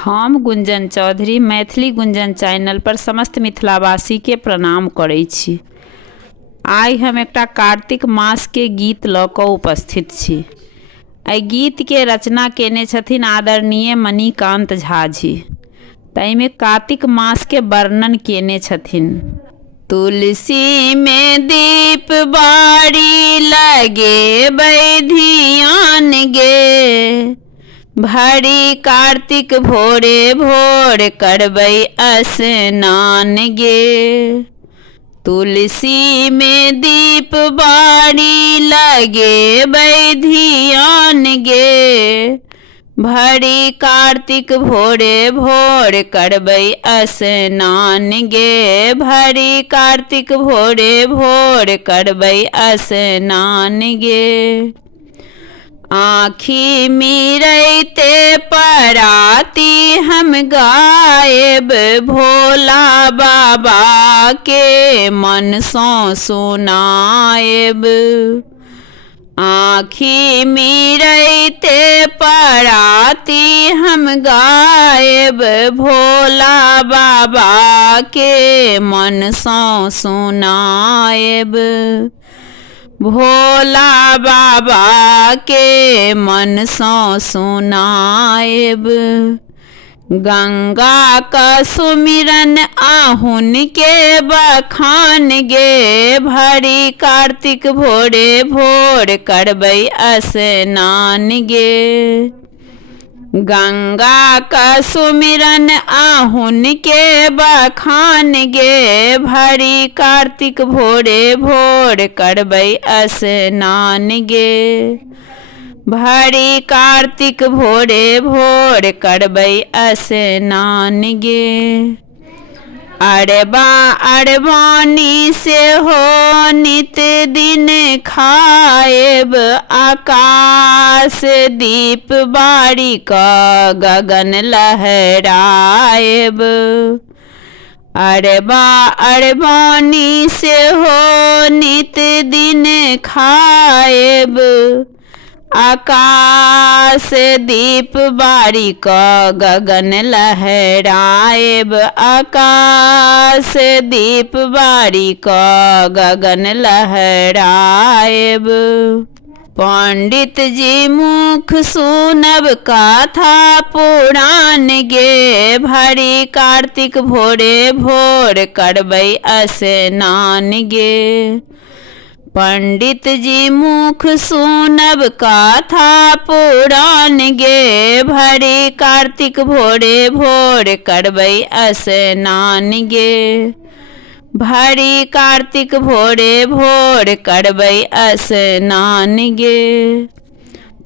हम गुंजन चौधरी मैथिली गुंजन चैनल पर समस्त मिथिलावासी के प्रणाम करै छी। आइ हम एकटा कार्तिक मास के गीत लऽ कऽ उपस्थित छी। एहि गीत के रचना केने छथिन आदरणीय मणिकांत झा जी। ताहिमे कार्तिक मास के वर्णन केने छथिन। तुलसी में दीप बारी लगे ध्यान गे, भरी कार्तिक भोरे भोर करबै स्नान गे। तुलसी में दीप बारी लगे ध्यान गे, भरी कार्तिक भोरे भोर करबै स्नान गे, भरी कार्तिक भोरे भोर करबै स्नान गे। आँखी मिरैते पराती हम गायब भोला बाबा के मन सँ सुनायब। आँखी मिरैते पराती हम गायब भोला बाबा के मन सँ सुनायब। भोला बाबा के मन सँ सुनायब। गंगा का सुमिरन आहुन के बखान गे, भरी कार्तिक भोरे भोर करबै स्नान गे। गंगा का सुमिरन आहुन के बखान गे, भरी कार्तिक भोरे भोर करबै स्नान गे। भरी कार्तिक भोरे भोर करबै स्नान गे। अरबा अरबानी से हो नित दिन खाएब, आकाश दीप बारी का गगन लहराएब। अरबा अरबानी से हो नित दिन खाएब, आकाश दीप बारी का गगन लहराएब। आकाश दीप बारी का गगन लहराएब। पंडित जी मुख सुनब कथा पुराण गे, भरी कार्तिक भोरे भोर करबै स्नान गे। पंडित जी मुख सुनब कथा पुराण गे, भरी कार्तिक भोरे भोर करबै स्नान गे। भरी कार्तिक भोरे भोर करबै स्नान गे।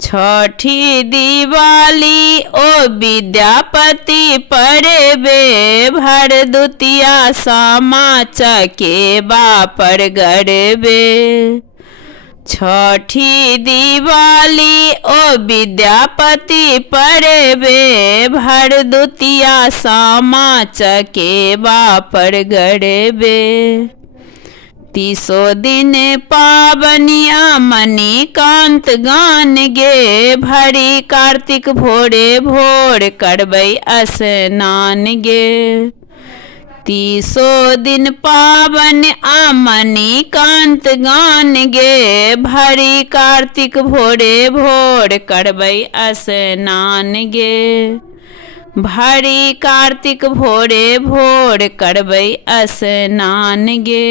छठी दिवाली ओ विद्यापति पड़बे, भरदुतिया सामा चकेबा पर गड़बे। छठी दिवाली ओ विद्यापति पड़बे, भरदुतिया सामा चकेबा पर गड़बे। 30 दिन पाबनिया मणिकांत गान गे, भरी कार्तिक भोरे भोर करबै स्नान गे। 30 दिन पावन आ मणिकांत गान गे, भरी कार्तिक भोरे भोर करबै स्नान गे। भरी कार्तिक भोरे भोर करबै स्नान गे।